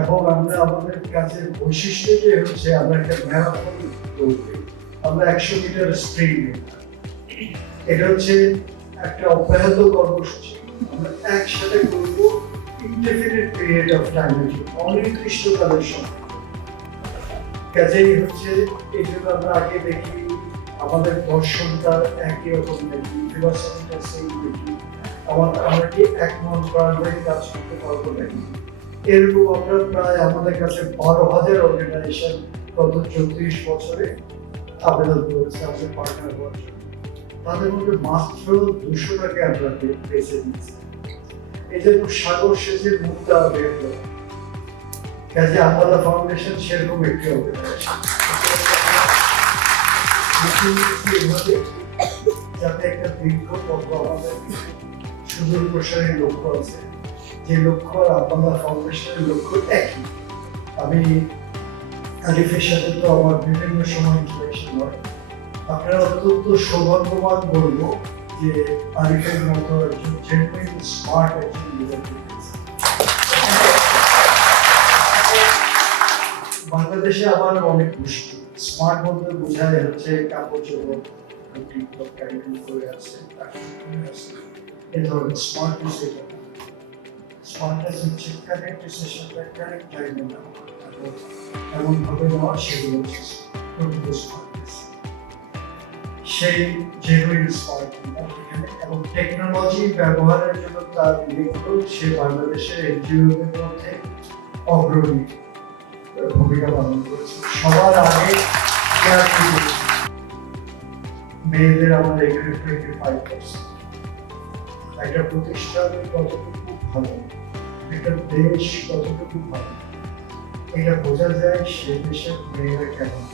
এবং আমরা আমাদের কাছে বৈশিষ্ট্যটি হচ্ছে, আমরা একটা ম্যারাথন আমরা একশো মিটার এটা হচ্ছে একটা অব্যাহত কর্মসূচি। আমরা একসাথে করব পিরিয়ড অফ জন্য, অনির্দিষ্টকালের সময়। কাজেই হচ্ছে, এই জন্য আমরা আগে দেখি, আমাদের দর্শনটা একই রকম দেখি ফিলসফিটা সেই আমার এক মন প্রাণ কাজ করতে পারব নাকি এরকম আমরা প্রায় আমাদের কাছে বারো হাজার অর্গানাইজেশন গত চৌত্রিশ বছরে আবেদন করেছে আমাদের পার্টনার হওয়ার জন্য। তাদের মধ্যে মাত্র দুশো টাকা আমরা বেছে দিচ্ছি এই জন্য সাগর সেচের মুক্তা বের কাজে আমাদের ফাউন্ডেশন সেরকম একটি অর্গানাইজেশন যাতে একটা দীর্ঘ পথ আমাদের সুদূর প্রসারী লক্ষ্য আছে। যে লক্ষ্য আর আপনার ফাউন্ডেশনের লক্ষ্য একই। আমি আরিফের সাথে তো আমার বিভিন্ন সময় ইন্টারেকশন হয়। আপনারা অত্যন্ত সৌভাগ্যবান বলব যে আরিফের মতো একজন জেনুইন স্মার্ট একজন বাংলাদেশে আবার অনেক মুশকিল স্মার্ট বলতে বোঝায় হচ্ছে কাপড় চোপড় করে আছে। ধরনের স্মার্টনেস এটা স্মার্টনেস হচ্ছে কানেক্ট সেশনটা কানেক্ট টাইমে নেওয়া এমন ভাবে নেওয়া সেগুলো হচ্ছে সেই জেনুইন স্মার্ট এবং টেকনোলজি ব্যবহারের জন্য তার ইয়েগুলো সে বাংলাদেশের এনজিওদের মধ্যে অগ্রণী ভূমিকা পালন করেছে। সবার আগে মেয়েদের আমাদের এখানে টোয়েন্টি ফাইভ পার্সেন্ট একটা প্রতিষ্ঠান কতটুকু ভালো একটা দেশ কতটুকু ভালো, এটা বোঝা যায় সে দেশের মেয়েরা কেমন।